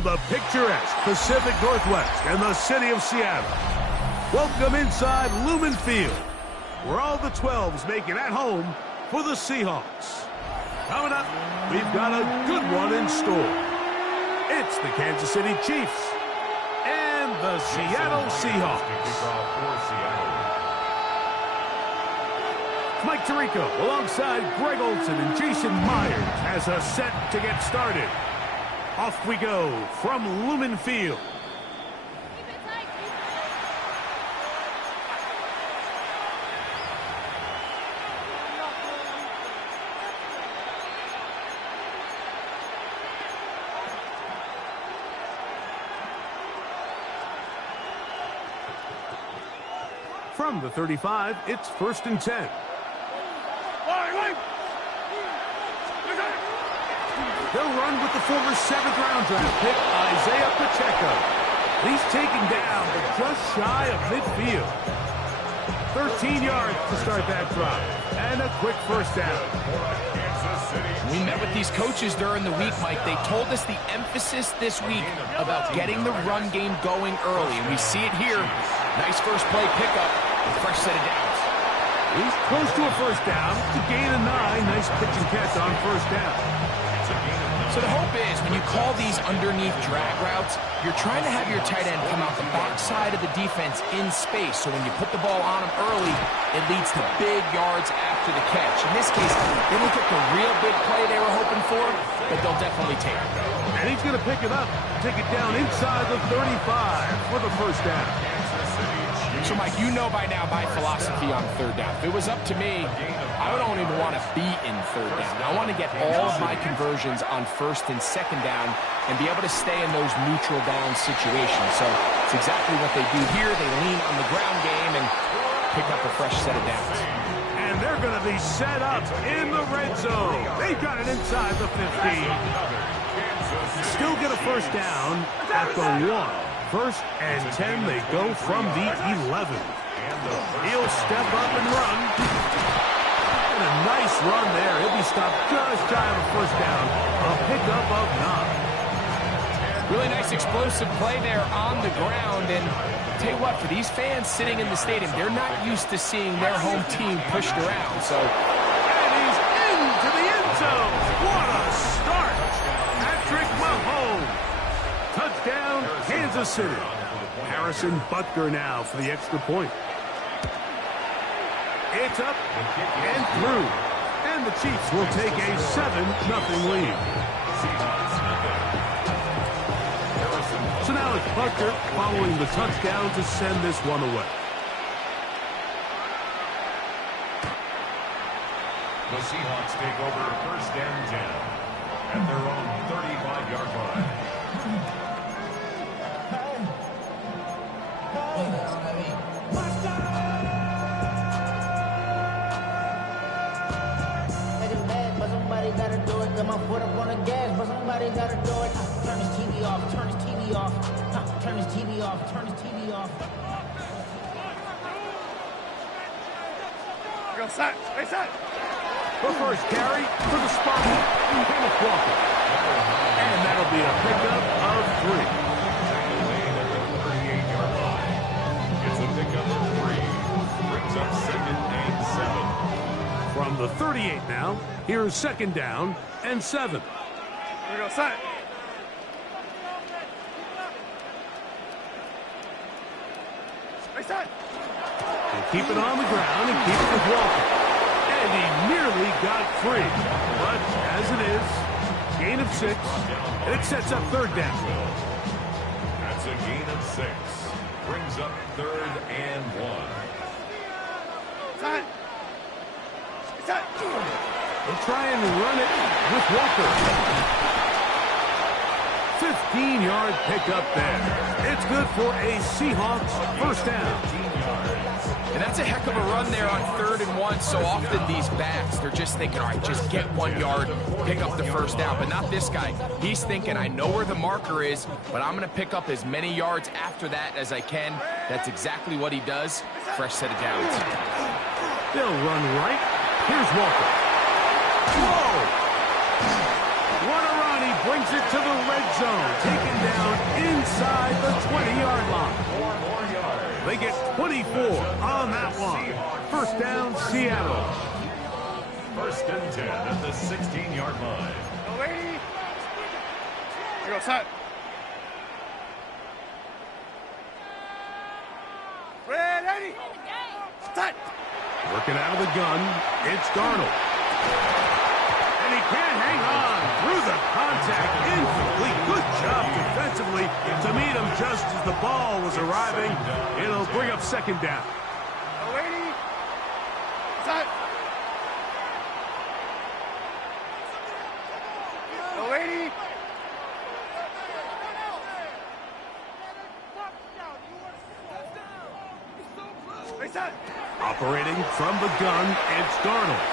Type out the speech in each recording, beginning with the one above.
From the picturesque Pacific Northwest and the city of Seattle, welcome inside Lumen Field, where all the 12s make it at home for the Seahawks. Coming up, we've got a good one in store. It's the Kansas City Chiefs and the Seattle Seahawks. Mike Tirico alongside Greg Olson and Jason Myers has us set to get started. Off we go from Lumen Field. From the 35, it's 1st and 10. They'll run with the former 7th-round draft pick, Isaiah Pacheco. He's taken down, but just shy of midfield. 13 yards to start that drive, and a quick first down. We met with these coaches during the week, Mike. They told us the emphasis this week about getting the run game going early, and we see it here. Nice first play pickup, a fresh set of downs. He's close to a first down. To gain a 9. Nice pitch and catch on first down. So the hope is when you call these underneath drag routes, you're trying to have your tight end come out the backside of the defense in space. So when you put the ball on him early, it leads to big yards after the catch. In this case, they didn't get the real big play they were hoping for, but they'll definitely take it. And he's going to pick it up, take it down inside the 35 for the first down. So, Mike, you know by now my philosophy on third down. If it was up to me, I don't even want to be in third down. I want to get all of my conversions on 1st and 2nd down and be able to stay in those neutral down situations. So it's exactly what they do here. They lean on the ground game and pick up a fresh set of downs. And they're going to be set up in the red zone. They've got it inside the 15. Still get a first down at the 1. 1st and 10, they go from the 11. He'll step up and run. And a nice run there. He'll be stopped just shy of a first down. A pickup of 9. Really nice explosive play there on the ground. And tell you what, for these fans sitting in the stadium, they're not used to seeing their home team pushed around. So, and he's into the end zone. What a start. Patrick Mahomes. Touchdown, Kansas City. Harrison Butker now for the extra point. It's up and through. And the Chiefs will take a 7-0 lead. So now it's Butker following the touchdown to send this one away. The Seahawks take over 1st and 10 at their own 35-yard line. Somebody gotta do it. Got my foot up on the gas, but somebody gotta do it. Turn his TV off. Turn his TV off. Turn his TV off. Turn his TV off. Go set. Stay set. The first carry for the Spartans, Kenneth Walker. And that'll be a pickup of 3. It's a pickup of 3. Brings up 2nd and 7. From the 38 now, here's 2nd down and 7. Here we go, set. Stay set. And keep it on the ground and keep it with Walker. And he nearly got free. But as it is, gain of 6, and it sets up 3rd down. That's a gain of 6. Brings up 3rd and 1. Set. Set. They'll try and run it with Walker. 15-yard pickup there. It's good for a Seahawks first down. And that's a heck of a run there on 3rd and 1. So often these backs, they're just thinking, all right, just get 1 yard, pick up the first down. But not this guy. He's thinking, I know where the marker is, but I'm going to pick up as many yards after that as I can. That's exactly what he does. Fresh set of downs. They'll run right. Here's Walker. Whoa! What a run And he brings it to the red zone, taken down inside the 20-yard line. They get 24 on that one. First down, Seattle. First and 10 at the 16-yard line. Go, lady. Here go, set. Ready. Set. Working out of the gun, it's Darnold. And he can't hang on through the contact. Incomplete. Good job defensively to meet him just as the ball was arriving. It'll bring up second down. Go, lady. Set. Go, lady. Reset. Operating from the gun, it's Darnold.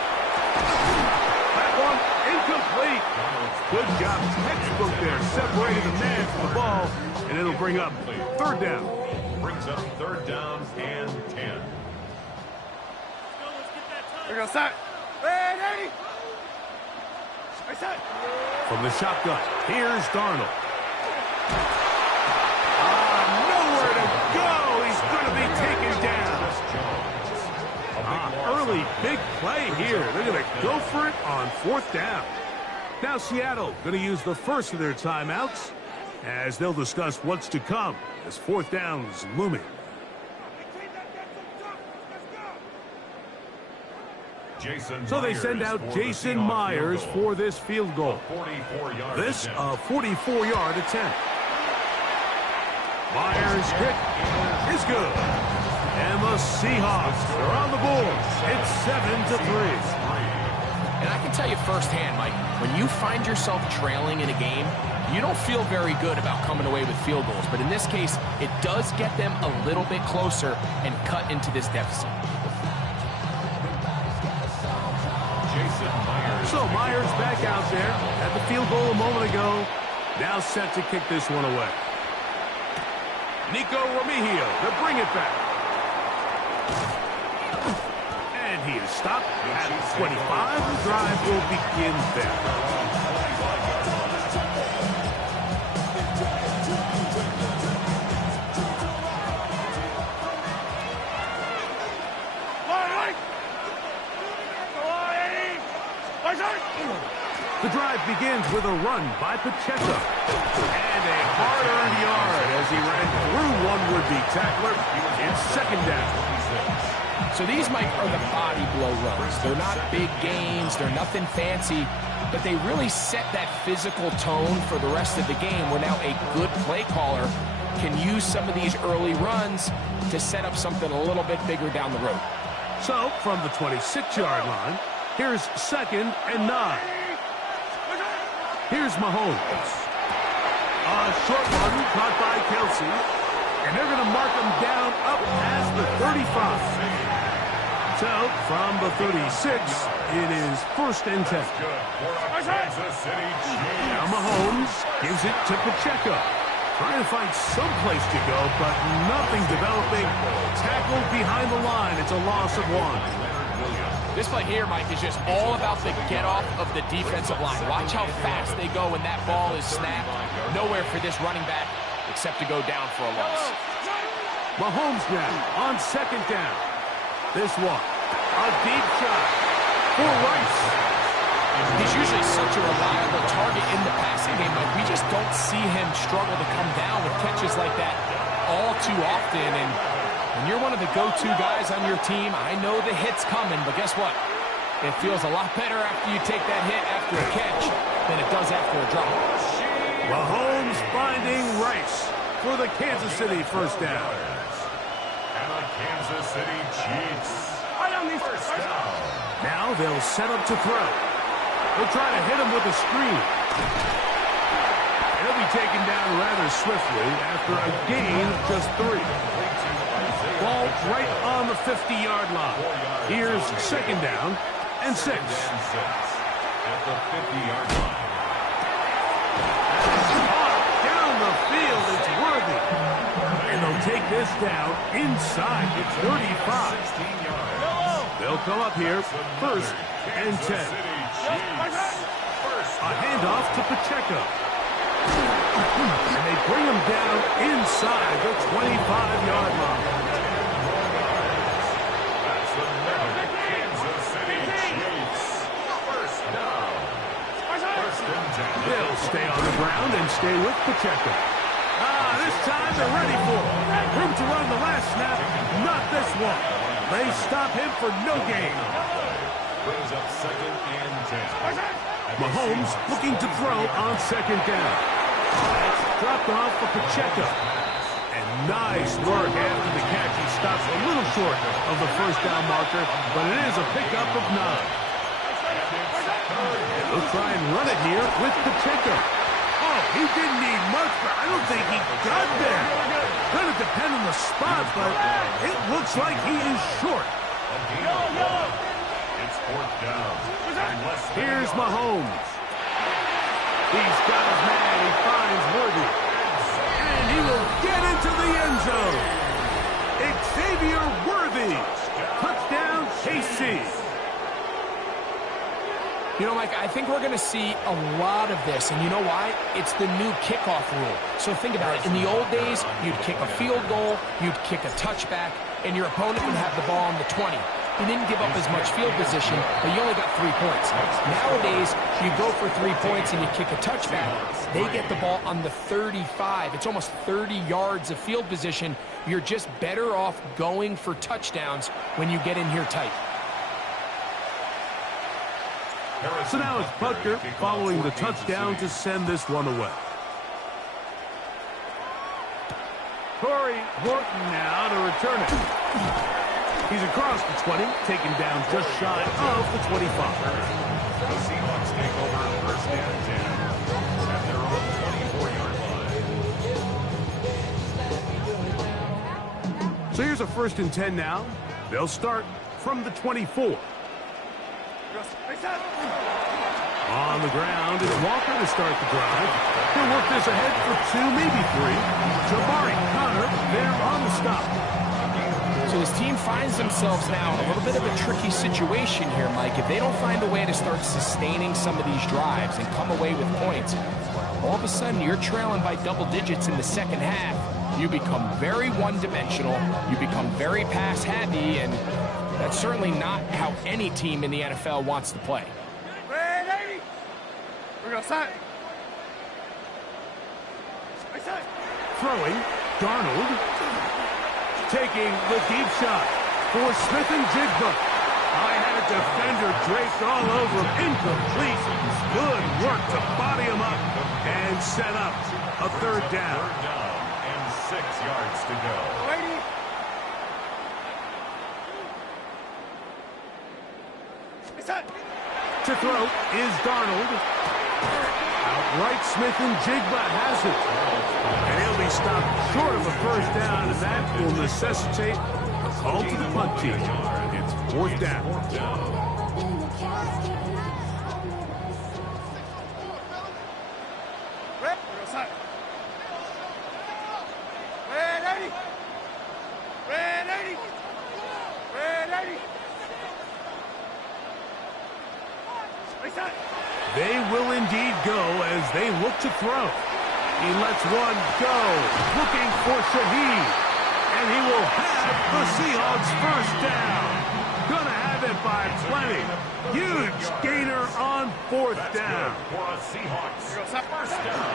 That one incomplete. Good job, textbook there, separating the man from the ball, and it'll bring up third down. Brings up third down and 10. Here go, set. Ready. Reset. From the shotgun, here's Darnold. Nowhere to go. He's going to be taken down. Early big play here. They're going to go for it on fourth down. Now Seattle going to use the first of their timeouts as they'll discuss what's to come as fourth down is looming. So they send out Jason Myers for this field goal. This a 44-yard attempt. Myers' kick is good. And the Seahawks are on the board. It's 7-3. And I can tell you firsthand, Mike, when you find yourself trailing in a game, you don't feel very good about coming away with field goals. But in this case, it does get them a little bit closer and cut into this deficit. So Myers back out there at the field goal a moment ago. Now set to kick this one away. Nico Remigio to bring it back. And he is stopped at 25. The drive will begin there. The drive begins with a run by Pacheco. And a hard-earned yard as he ran through one would-be tackler. It's second down. So these, Mike, are the body blow runs. They're not big gains. They're nothing fancy. But they really set that physical tone for the rest of the game where now a good play caller can use some of these early runs to set up something a little bit bigger down the road. So from the 26-yard line, here's second and 9. Here's Mahomes. A short one caught by Kelsey. And they're going to mark him down up past the 35. So from the 36, it is first and 10. Now Mahomes gives it to Pacheco. Trying to find some place to go, but nothing developing. Tackled behind the line. It's a loss of 1. This play here, Mike, is just all about the get-off of the defensive line. Watch how fast they go when that ball is snapped. Nowhere for this running back except to go down for a loss. Mahomes now on second down. This one, a deep shot for Rice. He's usually such a reliable target in the passing game, but we just don't see him struggle to come down with catches like that all too often. And when you're one of the go-to guys on your team, I know the hit's coming, but guess what? It feels a lot better after you take that hit after a catch than it does after a drop. Mahomes finding Rice for the Kansas City first down. And the Kansas City Chiefs. First down. Now they'll set up to throw. They'll try to hit him with a screen. He'll be taken down rather swiftly after a gain of just 3. Ball right on the 50-yard line. Here's second down and 6. At the 50-yard line. Down the field, it's Worthy. And they'll take this down inside the 35. They'll come up here first and 10. A handoff to Pacheco. And they bring him down inside the 25-yard line. That's another Kansas City Chiefs. First down. First and 10. They'll stay on the ground and stay with Pacheco. This time they're ready for it. Room to run the last snap. Not this one. They stop him for no gain. Brings up second and 10. Mahomes looking to throw on second down. That's dropped off for Pacheco. And nice work after the catch. He stops a little short of the first down marker, but it is a pickup of 9. And they'll try and run it here with Pacheco. Oh, he didn't need much, but I don't think he got there. Going to depend on the spot, but it looks like he is short. It's fourth down. Here's Mahomes. He's got his man. He finds Worthy. And he will get into the end zone. Xavier Worthy. Touchdown, KC. You know, Mike, I think we're going to see a lot of this, and you know why? It's the new kickoff rule. So think about it. In the old days, you'd kick a field goal, you'd kick a touchback, and your opponent would have the ball on the 20. You didn't give up as much field position, but you only got 3 points. Nowadays, you go for 3 points and you kick a touchback. They get the ball on the 35. It's almost 30 yards of field position. You're just better off going for touchdowns when you get in here tight. So now it's Butker following the touchdown to send this one away. Corey Horton now to return it. He's across the 20, taken down just shy of the 25. The Seahawks take over first and 10 at their own 24-yard line. So here's a first and 10 now. They'll start from the 24. On the ground is Walker to start the drive. He'll work this ahead for 2, maybe 3. Jabari Connor there on the stop. So his team finds themselves now in a little bit of a tricky situation here, Mike. If they don't find a way to start sustaining some of these drives and come away with points, all of a sudden you're trailing by double digits in the second half. You become very one-dimensional. You become very pass-happy, and that's certainly not how any team in the NFL wants to play. Ready? We're going to start. Throwing, Darnold. Taking the deep shot for Smith and Jigba. I had a defender draped all over him. Incomplete. Good work to body him up and set up a third down. Third down and 6 yards to go. Ready? To throw is Darnold. Outright Smith and Jigba has it. And he'll be stopped short of a first down, and that will necessitate a call to the punt team. It's fourth down. They will indeed go as they look to throw. He lets one go, looking for Shaheed. And he will have the Seahawks first down. Gonna have it by plenty. Huge gainer on fourth down. For a Seahawks first down.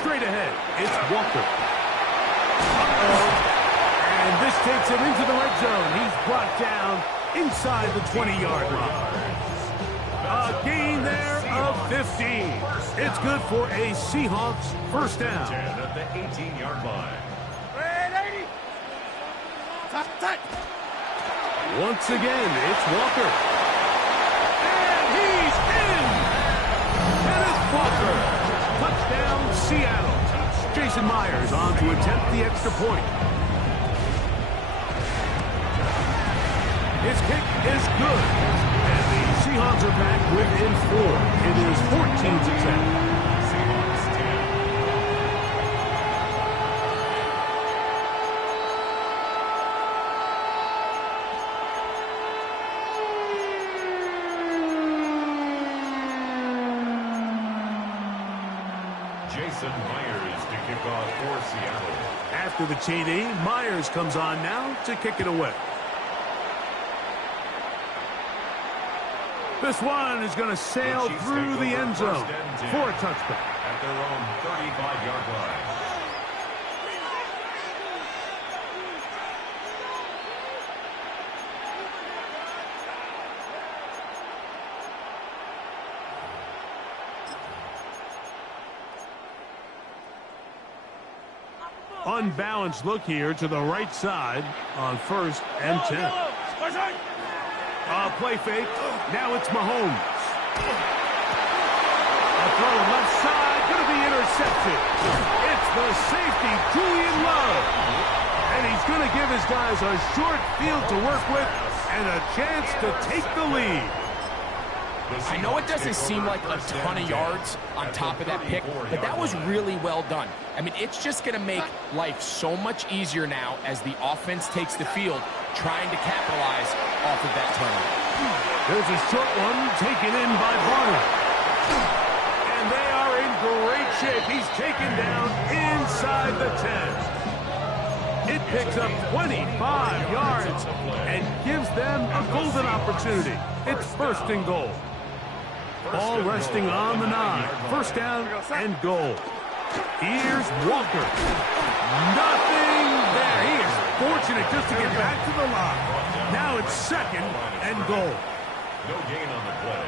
Straight ahead, it's Walker. And this takes him into the red zone. He's brought down inside the 20-yard line. A gain there of 15. It's good for a Seahawks first down. 10 at the 18-yard line. Once again, it's Walker. And he's in! Kenneth Walker. Touchdown, Seattle. Jason Myers on to attempt the extra point. His kick is good. And the Seahawks are back within 4. It is 14-10. Seahawks 10. Jason Myers to kick off for Seattle. After the TD, Myers comes on now to kick it away. This one is going to sail through the end zone for a touchback. At their own 35-yard line. Unbalanced look here to the right side on 1st and 10. Play fake. Now it's Mahomes. A throw left side, going to be intercepted. It's the safety, Julian Love. And he's going to give his guys a short field to work with and a chance to take the lead. I know it doesn't seem like a ton of yards on top of that pick, but that was really well done. I mean, it's just going to make life so much easier now as the offense takes the field, trying to capitalize off of that turnover. There's a short one taken in by Barner. And they are in great shape. He's taken down inside the 10. It picks up 25 yards and gives them a golden opportunity. It's 1st and goal. Ball resting on the 9. 1st down and goal. Here's Walker. Nothing there. He is fortunate just to get back to the line. Now it's 2nd and goal. No gain on the play.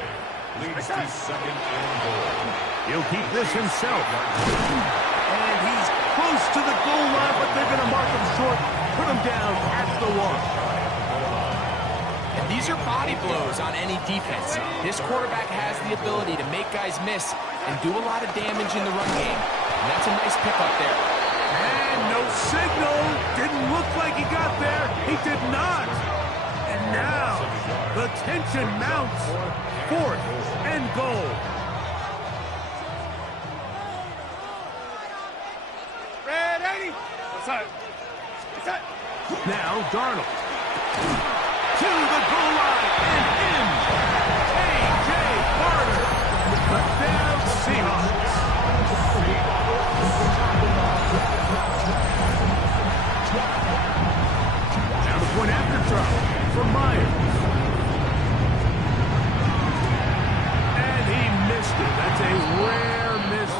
Leads to 2nd and goal. He'll keep this himself. And he's close to the goal line, but they're going to mark him short. Put him down at the 1. And these are body blows on any defense. This quarterback has the ability to make guys miss and do a lot of damage in the run game. And that's a nice pickup there. And no signal. Didn't look like he got there. He did not. And now the tension mounts. 4th and goal. Red 80. Outside. Outside. Now Darnold. To the goal line and in. A.J. Barner. Touchdown Seahawks. Now the point after throw from Myers. And he missed it. That's a rare miss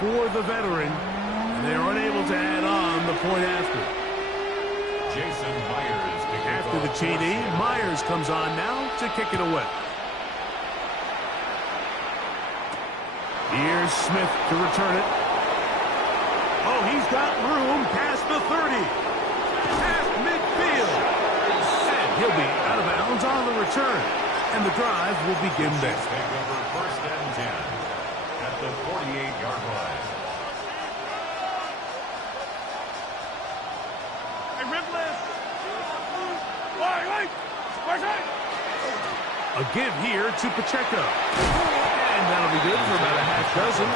for the veteran. And they're unable to add on the point after. Jason Myers. After the TD, Myers comes on now to kick it away. Here's Smith to return it. Oh, he's got room past the 30. Past midfield. And he'll be out of bounds on the return. And the drive will begin there. Take over 1st and 10 at the 48-yard line. Hey, Ripley. A give here to Pacheco. And that'll be good for about a half dozen.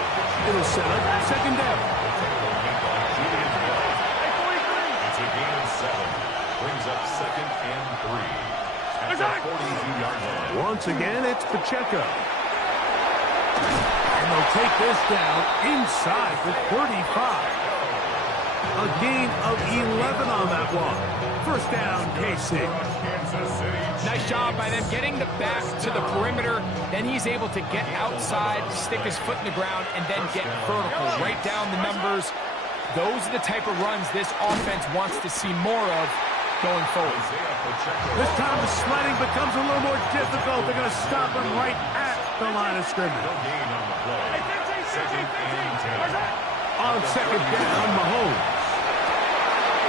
It'll set up 2nd down. It's a gain of 7. Brings up 2nd and 3 at the 42-yard line. Once again, it's Pacheco. And they'll take this down inside the 35. A gain of 11 on that one. 1st down, KC. Nice job by them getting the back to the perimeter. Then he's able to get outside, stick his foot in the ground, and then get vertical. Right down the numbers. Those are the type of runs this offense wants to see more of going forward. This time the sledding becomes a little more difficult. They're going to stop him right at the line of scrimmage. No gain on the play. 2nd and 10. On 2nd down, Mahomes.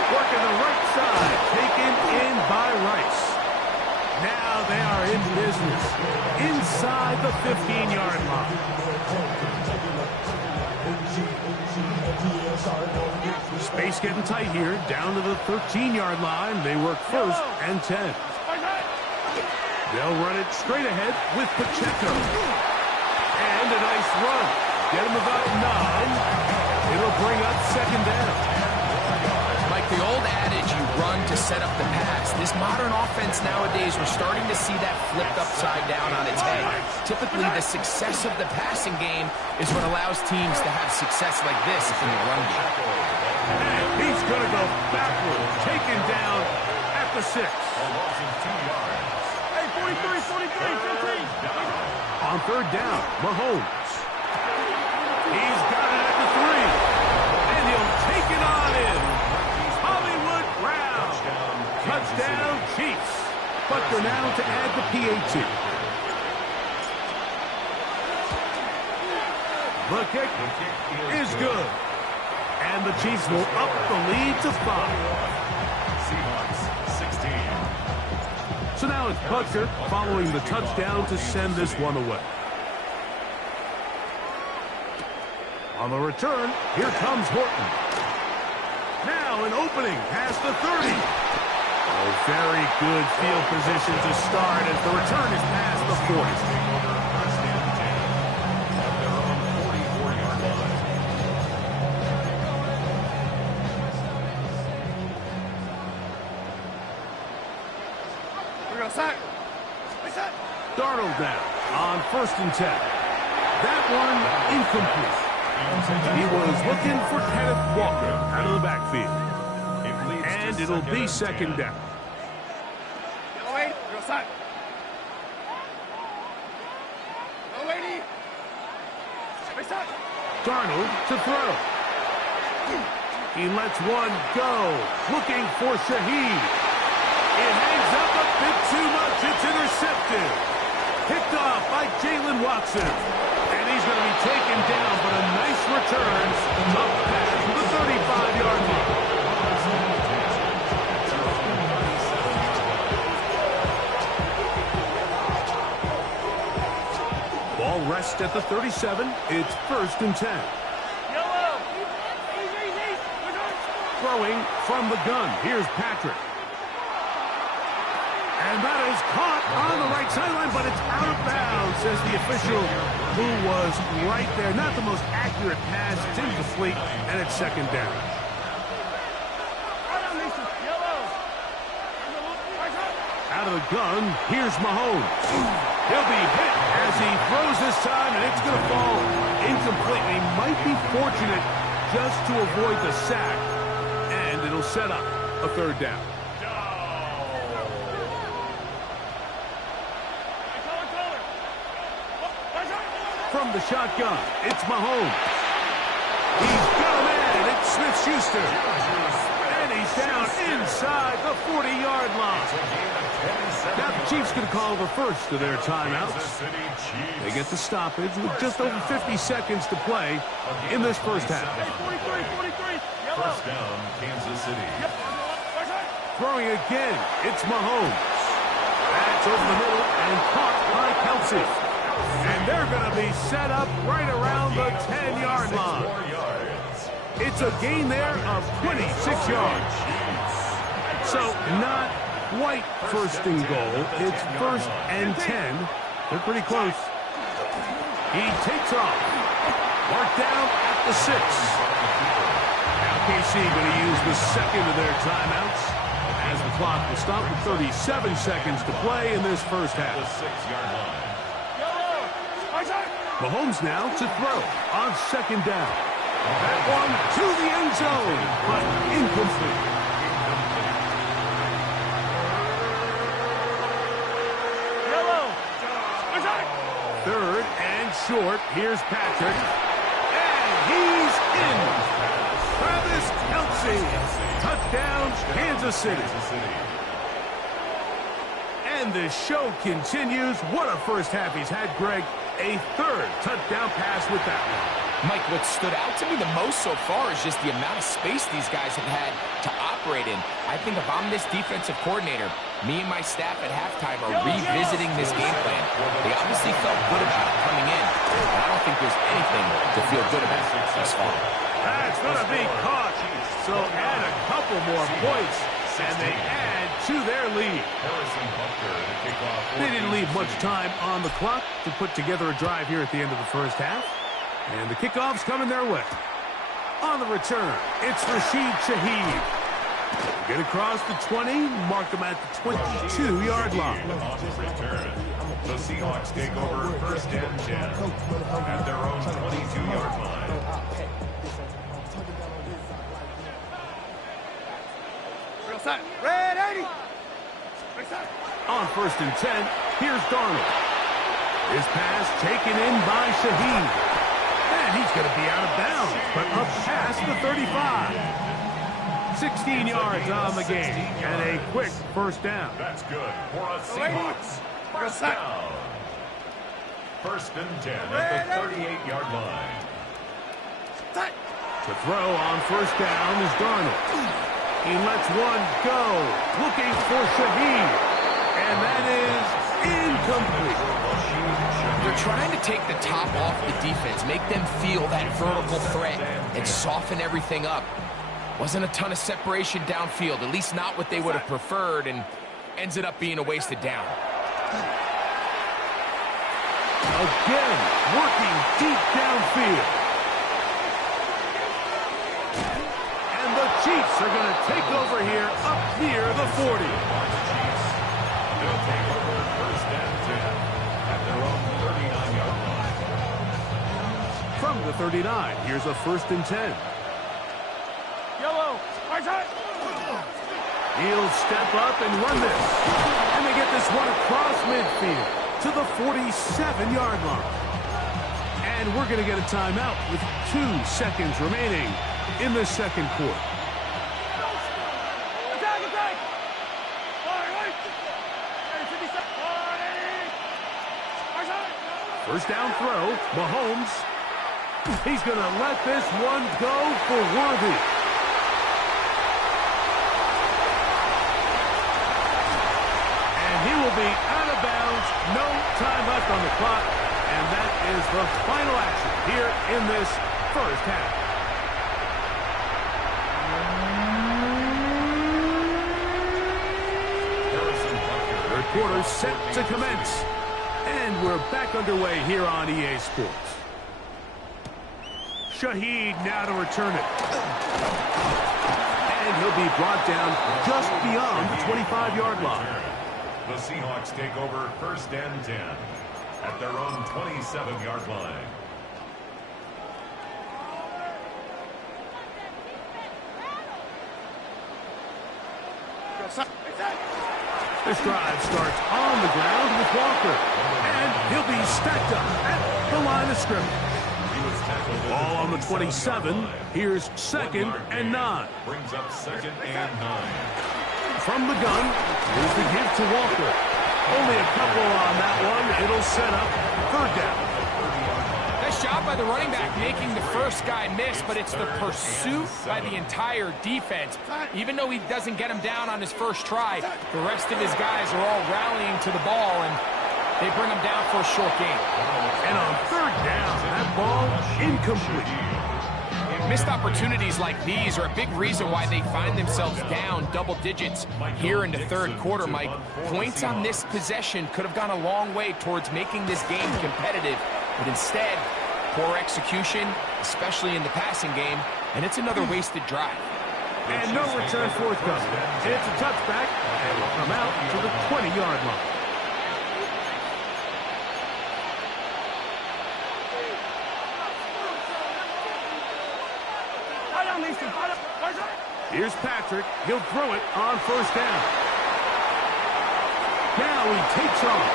Working the right side, taken in by Rice. Now they are in business inside the 15-yard line. Space getting tight here, down to the 13-yard line. They work 1st and 10. They'll run it straight ahead with Pacheco. And a nice run. Get him about 9. It'll bring up 2nd down. Mike, the old adage, you run to set up the pass. This modern offense nowadays, we're starting to see that flipped upside down on its head. Typically, the success of the passing game is what allows teams to have success like this in the run game. And he's going to go backward, taken down at the 6. Hey, 43, 15. On third down, Mahomes. He's got it at the 3. And he'll take it on in. Hollywood Brown. Touchdown, Chiefs. But they're now to add the PAT. The kick is good. And the Chiefs will up the lead to 5. Seahawks 16. So now it's Butker following the touchdown to send this one away. On the return, here comes Horton. Now an opening past the 30. Oh, very good field position to start as the return is past the 40. We're going to sack. Darnold now on 1st and 10. That one incomplete. He was looking for Kenneth Walker out of the backfield. And it'll be 2nd down. Yellow 8. We're going to sack. Yellow 80. Darnold to throw. He lets one go. Looking for Shaheed. It hangs up a bit too much. It's intercepted. Picked off by Jalen Watson. And he's going to be taken down, but a nice return. Up past the 35-yard line. Ball rests at the 37. It's 1st and 10. Throwing from the gun. Here's Patrick. And that is caught on the right sideline, but it's out of bounds, says the official who was right there. Not the most accurate pass. It's incomplete, and it's 2nd down. Out of the gun, here's Mahomes. He'll be hit as he throws this time, and it's going to fall incomplete. He might be fortunate just to avoid the sack, and it'll set up a 3rd down. From the shotgun, it's Mahomes. He's got a man. It's Smith-Schuster. And he's down inside the 40-yard line. Now the Chiefs can call the first of their timeouts. They get the stoppage with just over 50 seconds to play in this first half. 43. First down, Kansas City. Throwing again, it's Mahomes. That's over the middle and caught by Kelsey. And they're going to be set up right around the 10-yard line. It's a gain there of 26 yards. So not quite 1st and goal. It's 1st and 10. They're pretty close. He takes off. Marked down at the 6. Now KC going to use the 2nd of their timeouts as the clock will stop with 37 seconds to play in this first half. The 6-yard line. Mahomes now to throw on 2nd down. That one to the end zone, but incomplete. Third and short. Here's Patrick. And he's in. Travis Kelsey. Touchdown, Kansas City. And the show continues. What a first half he's had, Greg. A 3rd touchdown pass with that one. Mike, what stood out to me the most so far is just the amount of space these guys have had to operate in. I think if I'm this defensive coordinator, me and my staff at halftime are revisiting this game plan. They obviously felt good about it coming in, and I don't think there's anything to feel good about thus far. That's going to be caught. So add a couple more points, and they add to their lead. They didn't leave much time on the clock to put together a drive here at the end of the first half. And the kickoff's coming their way. On the return, it's Rashid Shaheed. Get across the 20, mark them at the 22-yard line. On return, the Seahawks take over first and 10 at their own 22-yard line. Red 80. On first and 10, here's Darnold. His pass taken in by Shaheed. And he's going to be out of bounds, but up past the 35. 16 yards on the game, and a quick first down. That's good for a Seahawks first down. First and 10 at the 38-yard line. To throw on first down is Darnold. He lets one go, looking for Shaheed, and that is incomplete. They're trying to take the top off the defense, make them feel that vertical threat, and soften everything up. Wasn't a ton of separation downfield, at least not what they would have preferred, and ends it up being a wasted down. Again, working deep downfield. And the Chiefs are going to take over here up near the 40. They'll take over first and 10 at their own 39-yard line. From the 39, here's a first and 10. Yellow. Right side. He'll step up and run this. And they get this one across midfield to the 47-yard line. And we're going to get a timeout with 2 seconds remaining in the second quarter. Attack. First down throw, Mahomes. He's going to let this one go for Worthy. And he will be out of bounds. No time left on the clock. And that is the final action here in this first half. Third quarter set to commence. And we're back underway here on EA Sports. Shaheed now to return it. And he'll be brought down just beyond the 25-yard line. The Seahawks take over first and 10 at their own 27-yard line. This drive starts on the ground with Walker. And he'll be stacked up at the line of scrimmage. Ball on the 27. Here's second and 9. Brings up second and 9. From the gun, here's the give to Walker. Only a couple on that one. It'll set up third down. Nice job by the running back making the first guy miss, but it's the pursuit by the entire defense. Even though he doesn't get him down on his first try, the rest of his guys are all rallying to the ball, and they bring him down for a short gain. And on third down, that ball incomplete. Missed opportunities like these are a big reason why they find themselves down double digits here in the third quarter, Mike. Points on this possession could have gone a long way towards making this game competitive, but instead, poor execution, especially in the passing game, and it's another wasted drive. And no return forthcoming. It's a touchback, and will come out to the 20-yard line. Here's Patrick. He'll throw it on first down. Now he takes off.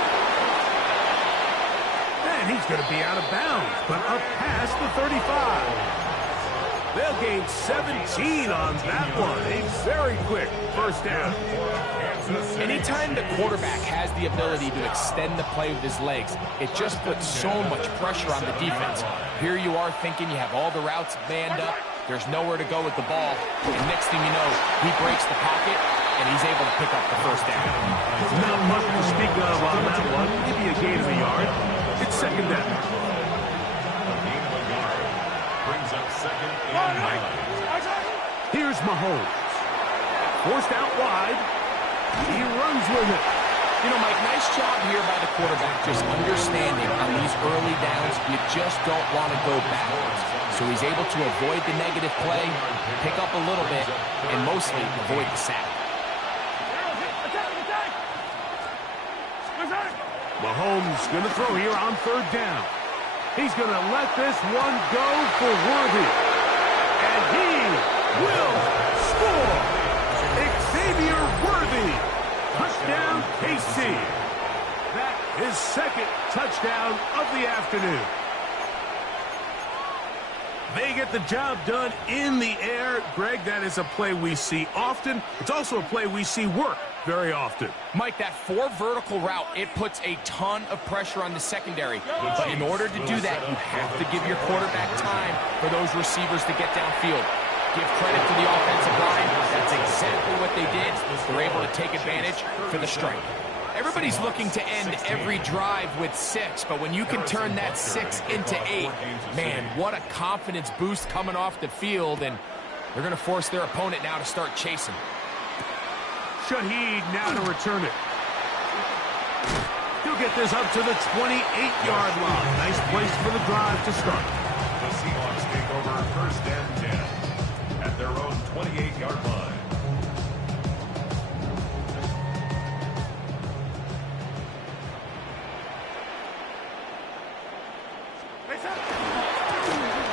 And he's going to be out of bounds, but up past the 35. They'll gain 17 on that one. A very quick first down. Anytime the quarterback has the ability to extend the play with his legs, it just puts so much pressure on the defense. Here you are thinking you have all the routes manned up. There's nowhere to go with the ball. And next thing you know, he breaks the pocket, and he's able to pick up the first down. Not much to speak of on that one. Maybe a gain of a yard. It's second down. Brings up second and 9. Here's Mahomes. Forced out wide. He runs with it. You know, Mike, nice job here by the quarterback, just understanding on these early downs, you just don't want to go backwards. So he's able to avoid the negative play, pick up a little bit, and mostly avoid the sack. Mahomes going to throw here on third down. He's going to let this one go for Worthy. And he will score. Xavier Worthy. Touchdown, KC. That is second touchdown of the afternoon. They get the job done in the air. Greg, that is a play we see often. It's also a play we see work very often. Mike, that 4 vertical route, it puts a ton of pressure on the secondary. But in order to do that, you have to give your quarterback time for those receivers to get downfield. Give credit to the offensive line. That's exactly what they did. They're able to take advantage for the strike. Everybody's looking to end every drive with 6, but when you can turn that 6 into 8, man, what a confidence boost coming off the field, and they're going to force their opponent now to start chasing. Shaheed now to return it. He'll get this up to the 28-yard line. Nice place for the drive to start. The Seahawks take over first and 10 at their own 28-yard line.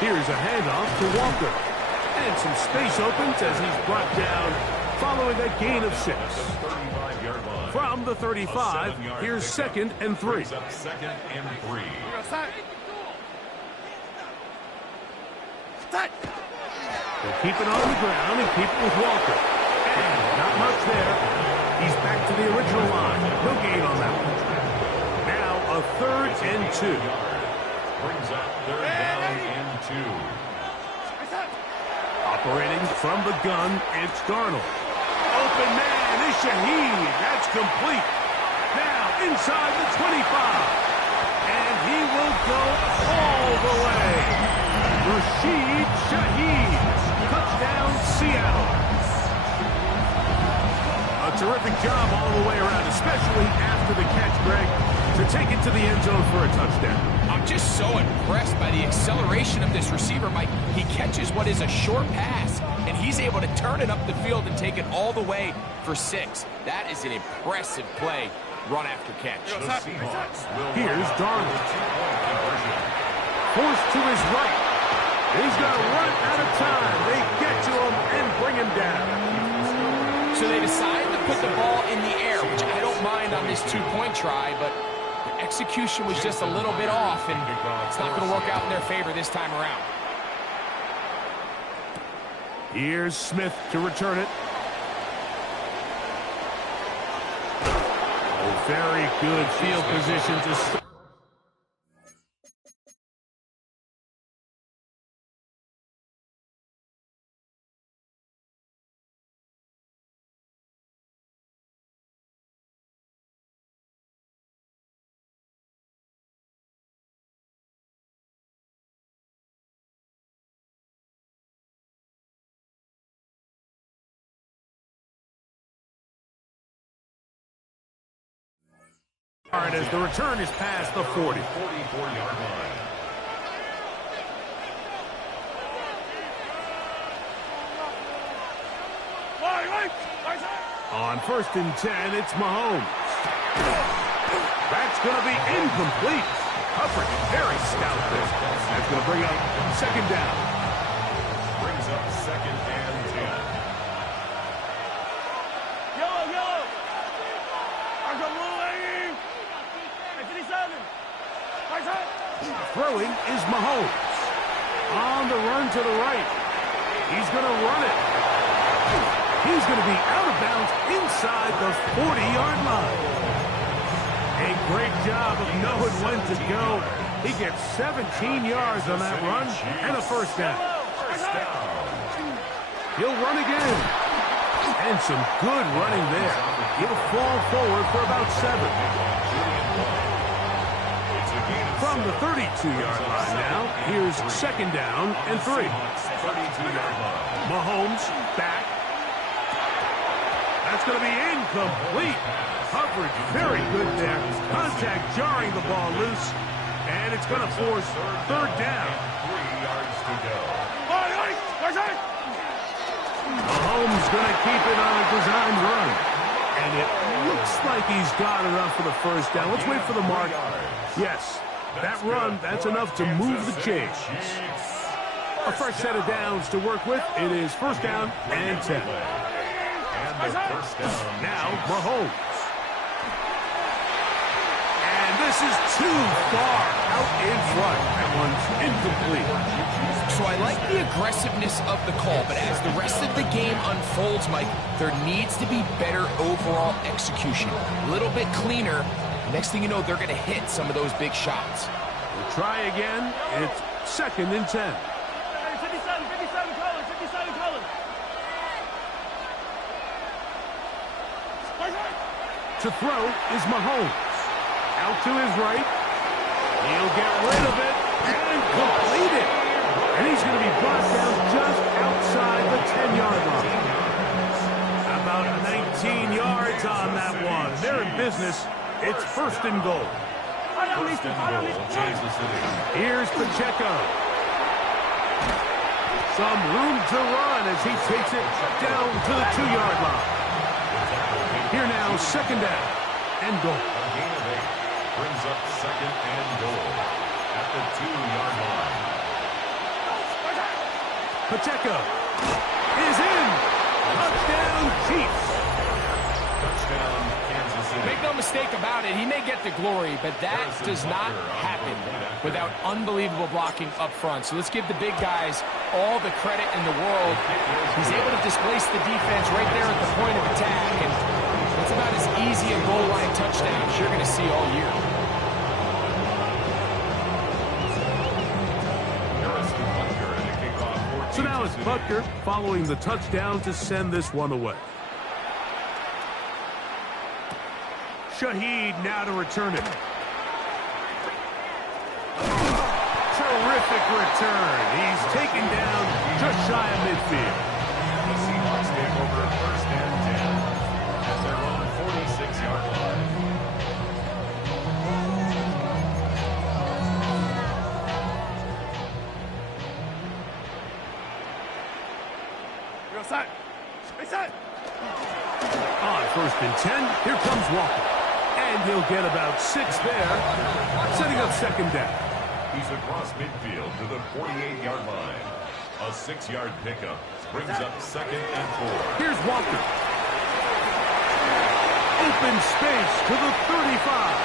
Here's a handoff to Walker. And some space opens as he's brought down following a gain of 6. From the 35, here's second and 3. Second and 3. They'll keep it on the ground and keep it with Walker. And not much there. He's back to the original line. No gain on that one. Now a third and 2. Brings up third down and 2. Operating from the gun, it's Darnold. Open man is Shaheed. That's complete. Now inside the 25. And he will go all the way. Rashid Shaheed. Touchdown, Seattle. A terrific job all the way around, especially after the catch, Greg, to take it to the end zone for a touchdown. I'm just so impressed by the acceleration of this receiver, Mike. He catches what is a short pass, and he's able to turn it up the field and take it all the way for 6. That is an impressive play, run after catch. Here's Darnold. Forced to his right. He's going to run out of time. They get to him and bring him down. So they decide to put the ball in the air, which I don't mind on this 2-point try, but the execution was just a little bit off, and it's not going to work out in their favor this time around. Here's Smith to return it. Oh, very good field position to start. As the return is past the 40. 44-yard line. On first and 10, it's Mahomes. That's going to be incomplete. Coverage very stout there. That's going to bring up second down. Brings up second and 10. Yoyo! Throwing is Mahomes. On the run to the right. He's going to run it. He's going to be out of bounds inside the 40-yard line. A great job of knowing when to go. He gets 17 yards on that run and a first down. He'll run again. And some good running there. He'll fall forward for about 7. From the 32-yard line now, here's second down and 3. Mahomes back. That's going to be incomplete. Coverage coverage. Very good there. Contact jarring the ball loose. And it's going to force third down. 3 yards to go. Mahomes going to keep it on a designed run. And it looks like he's got enough for the first down. Let's wait for the mark. Yes, that run, that's enough to move the chains. A fresh set of downs to work with. It is first down and 10. And the first down. Now, Mahomes. And this is too far out in front. That one's incomplete. So I like the aggressiveness of the call, but as the rest of the game unfolds, Mike, there needs to be better overall execution. A little bit cleaner. Next thing you know, they're going to hit some of those big shots. We'll try again. It's second and 10. 57 colors, 57 colors. To throw is Mahomes. Out to his right. He'll get rid of it and complete it. And he's going to be brought down just outside the 10-yard line. About 19 yards on that one. They're in business. It's first and goal. First and goal, Kansas City. Here's Pacheco. Some room to run as he takes it down to the 2-yard line. Here now, second down and goal. A gain of 8 brings up second and goal at the 2-yard line. Pacheco is in. Touchdown, Chiefs. Touchdown, Kansas City. Make no mistake about it, he may get the glory, but that does not happen without unbelievable blocking up front. So let's give the big guys all the credit in the world. He's able to displace the defense right there at the point of attack, and it's about as easy a goal line touchdown as you're going to see all year. So now it's Butker following the touchdown to send this one away. Shaheed now to return it. Terrific return. He's taken down just shy of midfield. The Seahawks take over first and 10 at their own 46-yard line. On first and 10, here comes Walker. And he'll get about 6 there, setting up second down. He's across midfield to the 48-yard line. A 6-yard pickup brings up second and 4. Here's Walker. Open space to the 35.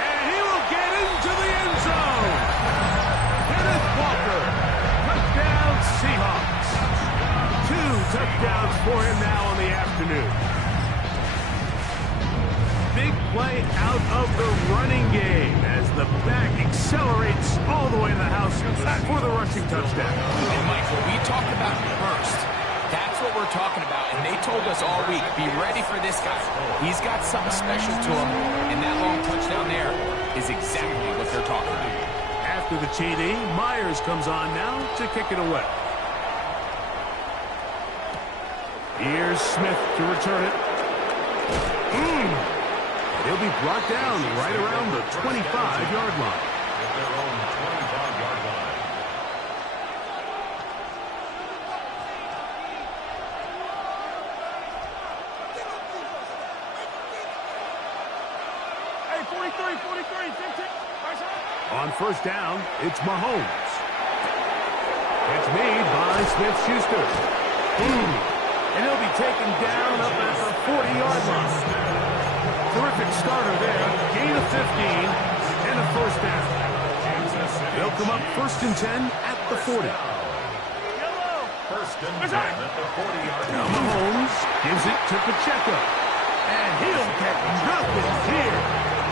And he will get into the end zone. Kenneth Walker. Touchdown, Seahawks. 2 touchdowns for him now on the afternoon. Big play out of the running game as the back accelerates all the way to the house for the rushing touchdown. And Mike, when we talked about burst, that's what we're talking about. And they told us all week, be ready for this guy. He's got something special to him, and that long touchdown there is exactly what they're talking about. After the TD, Myers comes on now to kick it away. Here's Smith to return it. He'll be brought down right around the 25-yard line. At their own 25-yard line. Hey, 43, 15. On first down, it's Mahomes. It's made by Smith-Schuster. And he'll be taken down up at the 40-yard line. Terrific starter there. Gain of 15 and a first down. They'll come up first and 10 at the 40. First and 10 at the 40-yard Now line. Mahomes gives it to Pacheco. And he'll get nothing here.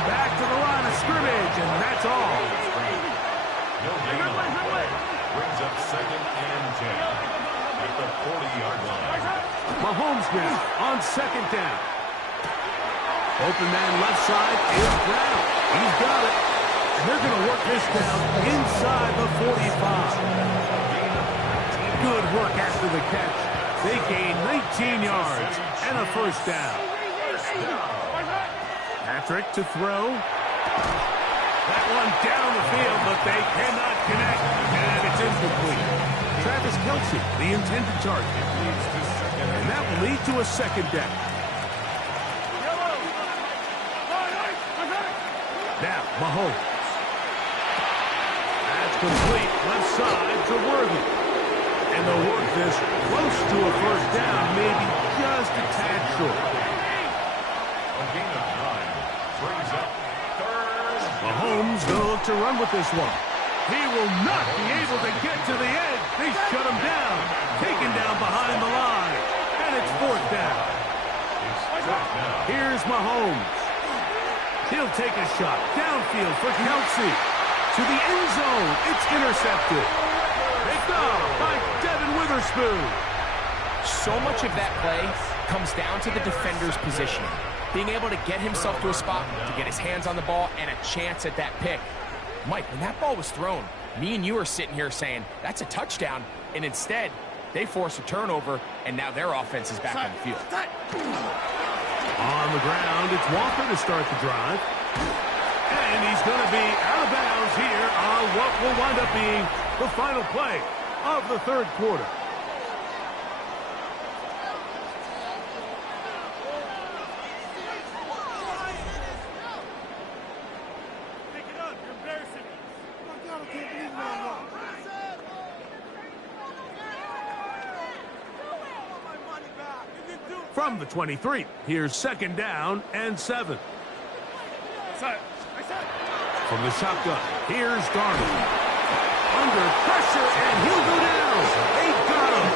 Back to the line of scrimmage, and that's all. No gain on play. Brings up second and 10 at the 40-yard line. Mahomes now on second down. Open man left side is Brown. He's got it. And they're going to work this down inside the 45. Good work after the catch. They gain 19 yards and a first down. Patrick to throw. That one down the field, but they cannot connect, and it's incomplete. Travis Kelce, the intended target. And that will lead to a second down. Now, Mahomes. That's complete, left side to Worthy. And they'll work this close to a first down, maybe just a tad short. A gain of 9 brings up third. Mahomes going to look to run with this one. He will not be able to get to the edge. They shut him down. Taken down behind the line. And it's fourth down. Here's Mahomes. He'll take a shot. Downfield for Kelce. To the end zone. It's intercepted. Picked up by Devin Witherspoon. So much of that play comes down to the defender's positioning. Being able to get himself to a spot, to get his hands on the ball, and a chance at that pick. Mike, when that ball was thrown, me and you are sitting here saying, that's a touchdown. And instead, they force a turnover, and now their offense is back on the field. On the ground, it's Walker to start the drive. And he's going to be out of bounds here on what will wind up being the final play of the third quarter. From the 23, here's second down and 7. From the shotgun, here's Darnold. Under pressure, and he'll go down. They got him.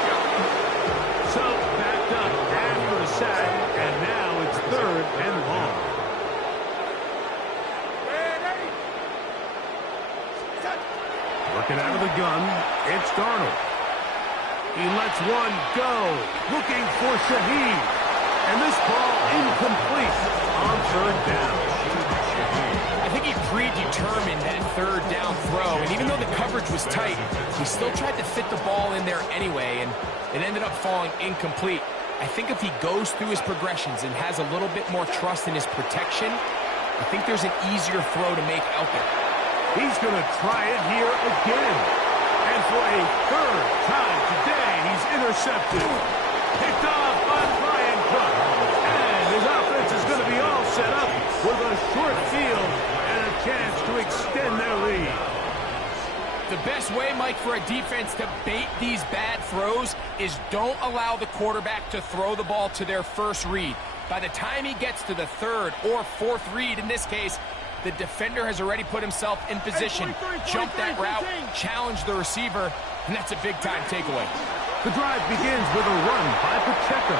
So, backed up after the sack, and now it's third and long. Working out of the gun, it's Darnold. He lets one go, looking for Shaheed. And this ball incomplete on third down. I think he predetermined that third down throw, and even though the coverage was tight, he still tried to fit the ball in there anyway, and it ended up falling incomplete. I think if he goes through his progressions and has a little bit more trust in his protection, I think there's an easier throw to make out there. He's going to try it here again. And for a third time today, he's intercepted. Picked off by Brian Cook. And his offense is going to be all set up with a short field and a chance to extend their lead. The best way, Mike, for a defense to bait these bad throws is don't allow the quarterback to throw the ball to their first read. By the time he gets to the third or fourth read, in this case, the defender has already put himself in position, jump that route, challenge the receiver, and that's a big-time takeaway. The drive begins with a run by Pacheco.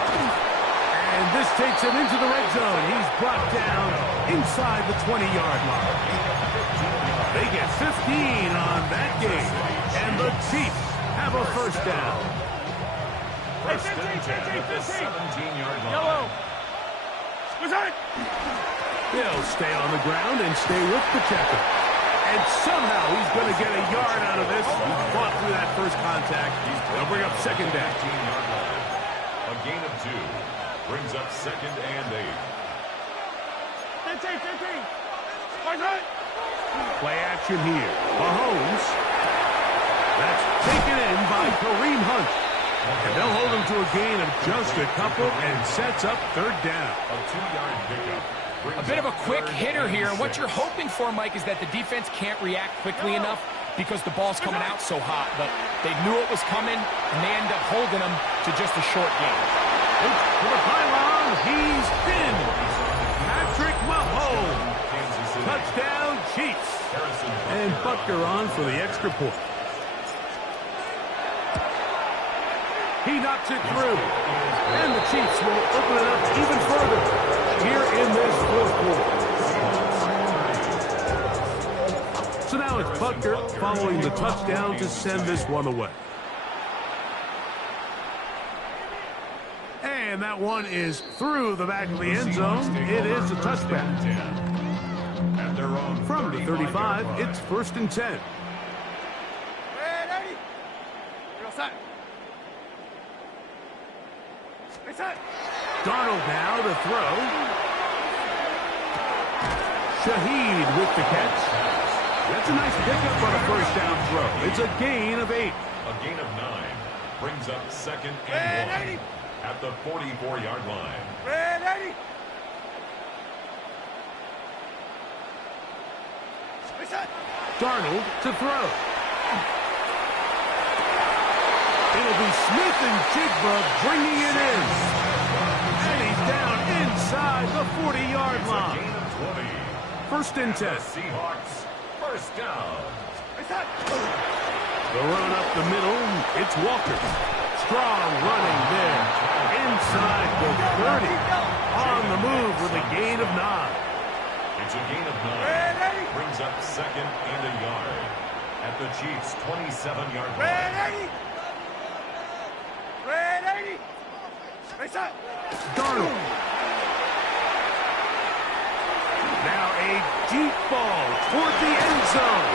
And this takes him into the red zone. He's brought down inside the 20-yard line. They get 15 on that game, and the Chiefs have a first down. First and 10 at the 17-yard line. Yoyo. He'll stay on the ground and stay with Pacheco. And somehow he's going to get a yard out of this. He fought through that first contact. They'll bring up second down. 18-yard line. A gain of 2 brings up second and 8. 15. Play action here. Mahomes. That's taken in by Kareem Hunt. And they'll hold him to a gain of just a couple and sets up third down. A 2-yard pickup. A bit of a quick hitter here, and what you're hoping for, Mike, is that the defense can't react quickly enough because the ball's coming out so hot. But they knew it was coming, and they end up holding them to just a short gain. Looks for the pylon. He's in. Patrick Mahomes. Touchdown, Chiefs. And Butker on for the extra point. He knocks it through. And the Chiefs will open it up even further here in this fourth quarter. So now it's Butker following the touchdown to send this one away. And that one is through the back of the end zone. It is a touchback. From the 35, it's first and 10. Darnold now to throw. Shaheed with the catch. That's a nice pickup on a first down throw. It's a gain of 8. A gain of 9 brings up 2nd and 1 at the 44-yard line. Ready. Darnold to throw. It'll be Smith and Jigba bringing it in. And he's down inside the 40-yard line. Gain of 20. 1st and 10. Seahawks, first down. The run up the middle. It's Walker. Strong running there. Inside the 30. On the move with a gain of 9. It's a gain of 9. Brings up 2nd and a yard at the Chiefs' 27-yard line. Ready. Darnold. Now a deep ball toward the end zone.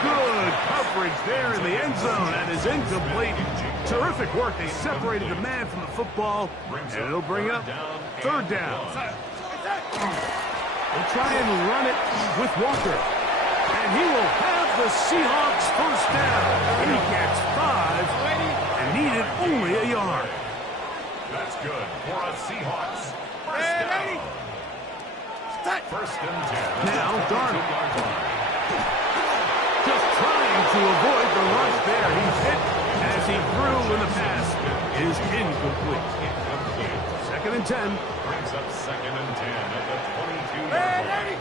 Good coverage there in the end zone. That is incomplete. Terrific work. They separated the man from the football, and it'll bring up 3rd down. They'll try and run it with Walker. And he will have the Seahawks first down. He gets 5 and needed only a yard. That's good for a Seahawks first down. 1st and 10. Now Darnold. Just trying to avoid the rush there. He's hit as he threw when the pass is incomplete. 2nd and 10. Brings up 2nd and 10 at the 22-yard line.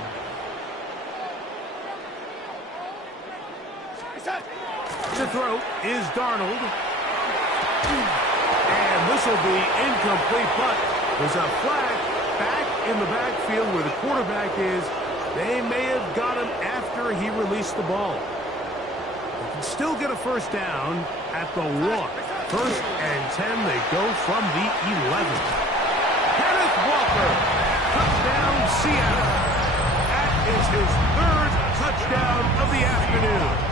The throw is Darnold. And this will be incomplete, but there's a flag back in the backfield where the quarterback is. They may have got him after he released the ball. They can still get a first down at the 1. 1st and 10, they go from the 11. Kenneth Walker, touchdown Seattle. That is his 3rd touchdown of the afternoon.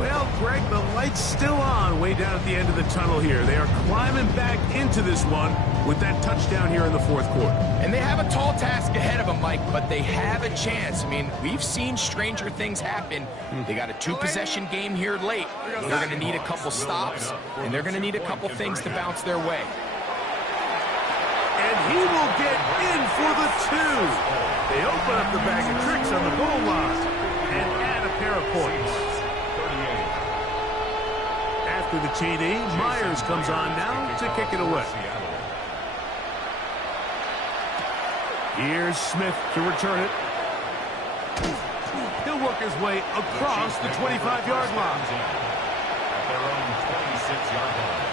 Well, Greg, the light's still on way down at the end of the tunnel here. They are climbing back into this one with that touchdown here in the 4th quarter. And they have a tall task ahead of them, Mike, but they have a chance. I mean, we've seen stranger things happen. They got a 2-possession game here late. They're going to need a couple stops, and they're going to need a couple things to bounce their way. And he will get in for the 2. They open up the bag of tricks on the goal line and add a pair of points. After the TD, Myers comes on now to kick it away. Here's Smith to return it. He'll work his way across the 25-yard line. At their own 26-yard line.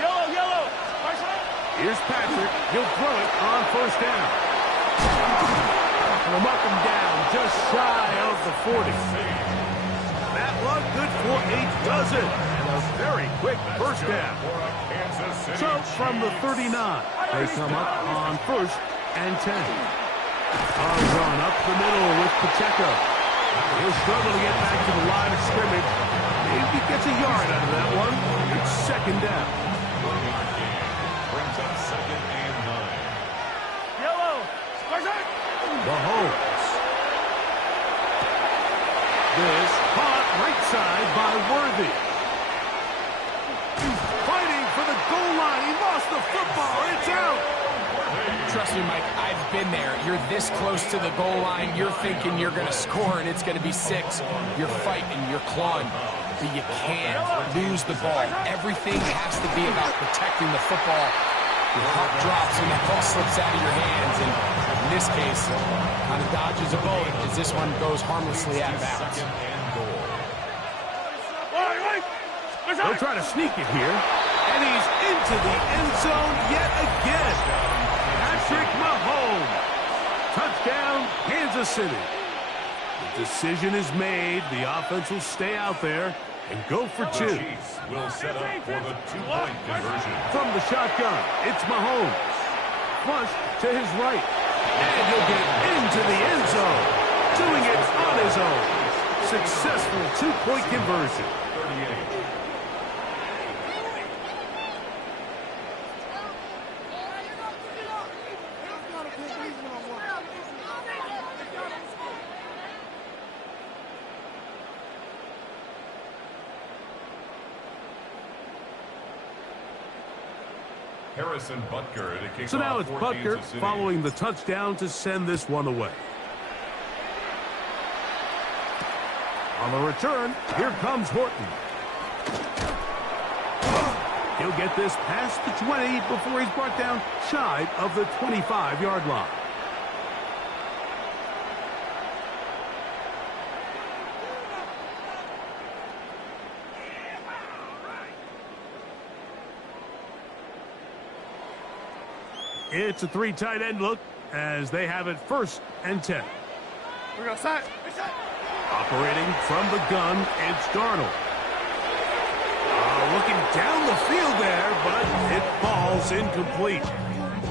Yellow. Here's Patrick. He'll throw it on 1st down. He'll muck him down just shy of the 40. That luck good for a dozen. And a very quick first down. So from the 39, they come up on 1st and 10. A run up the middle with Pacheco. He'll struggle to get back to the line of scrimmage. Maybe gets a yard out of that one. It's 2nd down. Brings up 2nd and 9. Yellow. Mahomes. This caught right side by Worthy. Fighting for the goal line. He lost the football. It's out. Trust me, Mike, I've been there. You're this close to the goal line. You're thinking you're going to score, and it's going to be 6. You're fighting. You're clawing. But you can't lose the ball. Everything has to be about protecting the football. Your heart drops and the ball slips out of your hands. And in this case, kind of dodges a bullet as this one goes harmlessly out of bounds. They'll try to sneak it here. And he's into the end zone yet again. Patrick Mahomes. Touchdown, Kansas City. The decision is made. The offense will stay out there and go for 2. The Chiefs will set up for the 2-point conversion. From the shotgun, it's Mahomes. Flush to his right. And he'll get into the end zone. Doing it on his own. Successful two-point conversion. 38. Harrison Butker to kick So now off it's for Butker Kansas City. following the touchdown to send this one away. On the return, here comes Horton. He'll get this past the 20 before he's brought down shy of the 25-yard line. It's a three tight end look as they have it 1st and 10. We're going to set. Operating from the gun, it's Darnold. Looking down the field there, but it falls incomplete.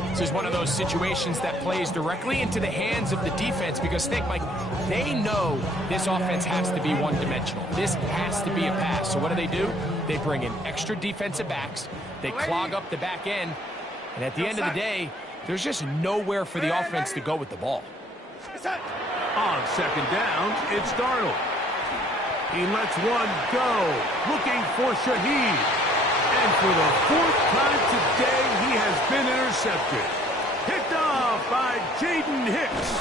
This is one of those situations that plays directly into the hands of the defense because, think, Mike, they know this offense has to be one-dimensional. This has to be a pass. So what do? They bring in extra defensive backs. They clog up the back end. And at the end of the day, there's just nowhere for the offense to go with the ball. On 2nd down, it's Darnold. He lets one go, looking for Shaheed. And for the 4th time today, he has been intercepted. Picked off by Jaden Hicks.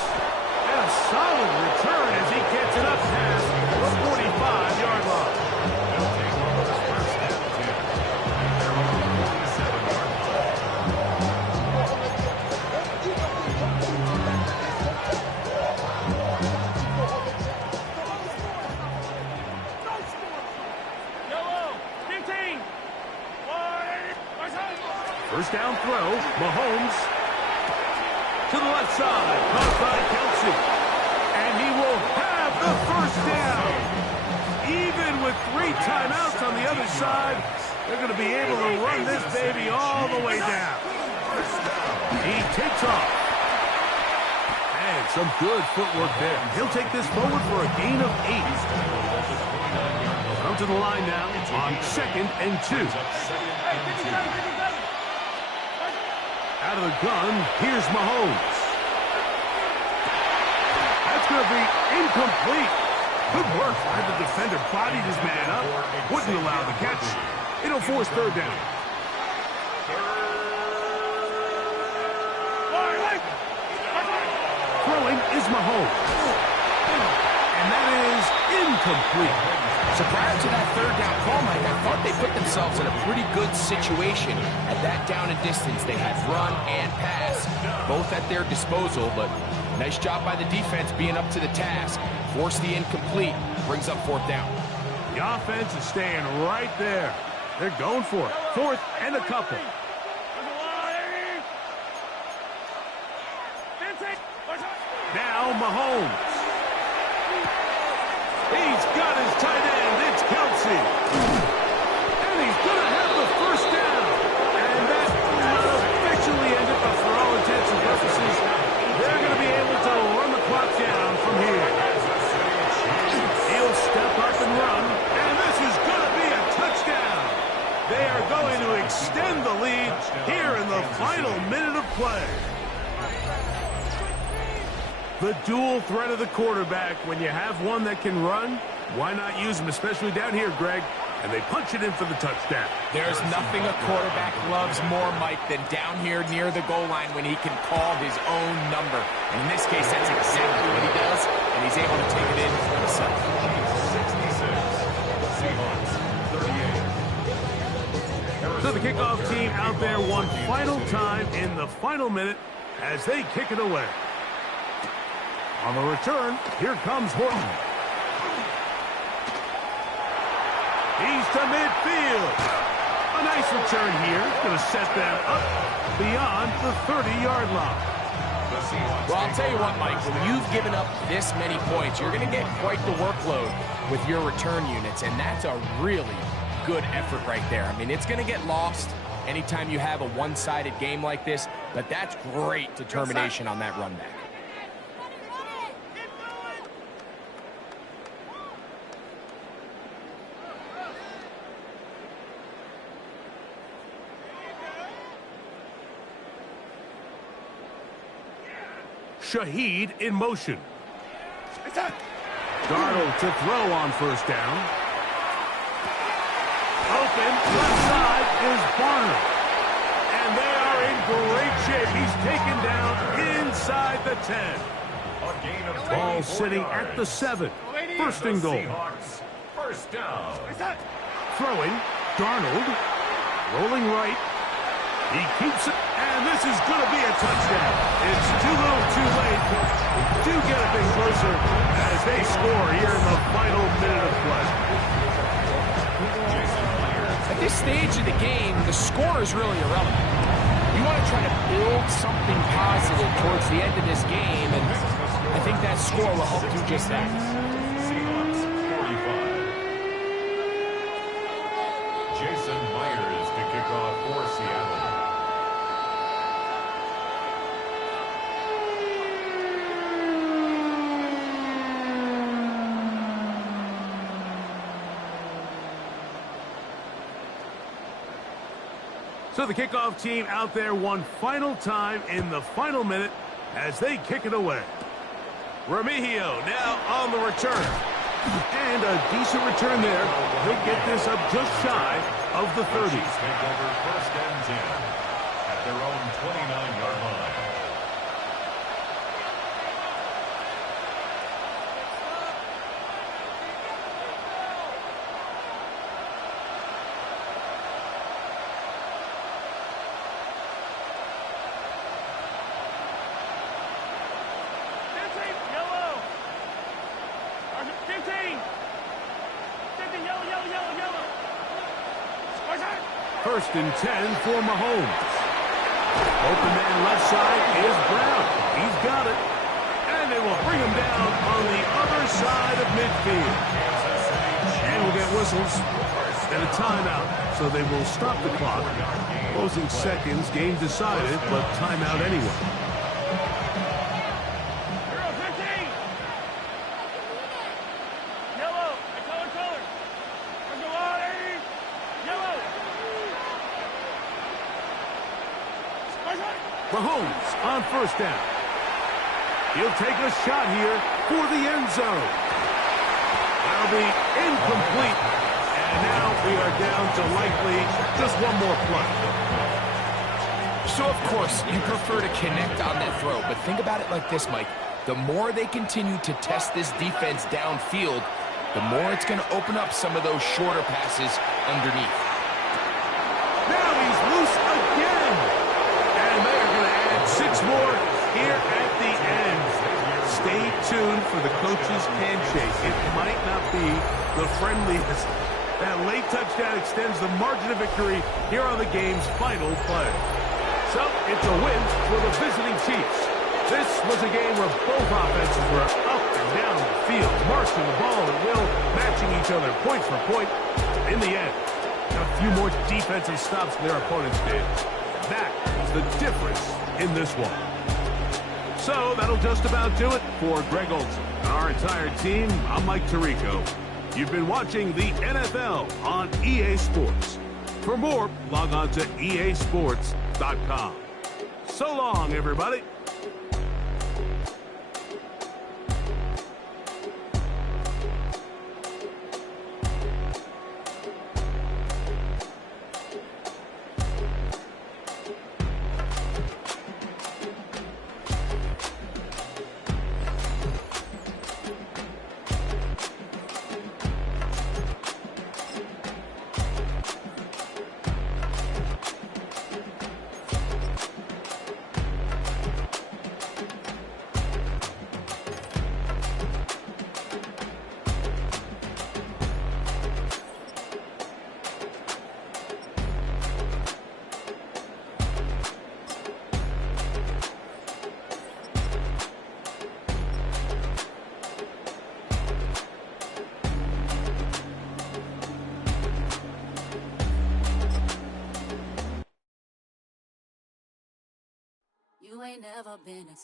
And a solid return as he gets it up past the 45-yard line. They'll take over this first and 10. They're on the 47-yard line. First down throw, Mahomes to the left side, caught by Kelsey. And he will have the first down. Even with 3 timeouts on the other side, they're going to be able to run this baby all the way down. He takes off. And some good footwork there. He'll take this forward for a gain of 8. Come to the line now on 2nd and 2. Out of the gun, here's Mahomes. That's going to be incomplete. Good work. Had the defender bodied his man up. Wouldn't allow the catch. It'll force 3rd down. Throwing is Mahomes. And that is incomplete. So prior to that 3rd down call, Mike, I thought they put themselves in a pretty good situation at that down and distance. They had run and pass, both at their disposal, but nice job by the defense being up to the task. Force the incomplete, brings up 4th down. The offense is staying right there. They're going for it. 4th and a couple. Now Mahomes. He's got his tight end. It's Kelsey. And he's going to have the first down. And that will officially end it, but for all intents and purposes, they're going to be able to run the clock down from here. He'll step up and run, and this is going to be a touchdown. They are going to extend the lead here in the final minute of play. The dual threat of the quarterback. When you have one that can run, why not use him, especially down here, Greg? And they punch it in for the touchdown. There's nothing a quarterback loves more, Mike, than down here near the goal line when he can call his own number. And in this case, that's exactly what he does, and he's able to take it in for himself. 66, Seahawks 38. So the kickoff team out there one final time in the final minute as they kick it away. On the return, here comes Horton. He's to midfield. A nice return here. Going to set them up beyond the 30-yard line. Well, I'll tell you what, Mike, when you've given up this many points, you're going to get quite the workload with your return units, and that's a really good effort right there. I mean, it's going to get lost anytime you have a one-sided game like this, but that's great determination on that run back. Shaheed in motion. It's time. Darnold to throw on first down. Open, left side is Barner. And they are in great shape. He's taken down inside the 10. Ball sitting at the 7. First and goal. First down. Throwing, Darnold. Rolling right. He keeps it, and this is going to be a touchdown. It's too little too late. Do get a big closer as they score here in the final minute of play. At this stage of the game, the score is really irrelevant. You want to try to build something positive towards the end of this game, and I think that score will help do just that. Seahawks 45. Jason Myers to kick off for Seattle. So the kickoff team out there one final time in the final minute as they kick it away. Remigio now on the return. And a decent return there. He'll get this up just shy of the 30. Take over first and 10 at their own 29-yard line. First and 10 for Mahomes. Open man left side is Brown. He's got it. And they will bring him down on the other side of midfield. And we'll get whistles and a timeout. So they will stop the clock. Closing seconds, game decided, but timeout anyway. Mahomes on first down. He'll take a shot here for the end zone. That'll be incomplete. And now we are down to likely just one more play. So, of course, you prefer to connect on that throw, but think about it like this, Mike. The more they continue to test this defense downfield, the more it's going to open up some of those shorter passes underneath. Now he's loose again. And they're going to add 6 more here at the end. Stay tuned for the coach's handshake. It might not be the friendliest. That late touchdown extends the margin of victory here on the game's final play. So it's a win for the visiting Chiefs. This was a game where both offenses were up and down the field, marching the ball at will, matching each other point for point. In the end, a few more defensive stops than their opponents did. That is the difference in this one. So that'll just about do it for Greg Olson and our entire team. I'm Mike Tirico. You've been watching the NFL on EA Sports. For more, log on to easports.com. So long, everybody. You ain't never been a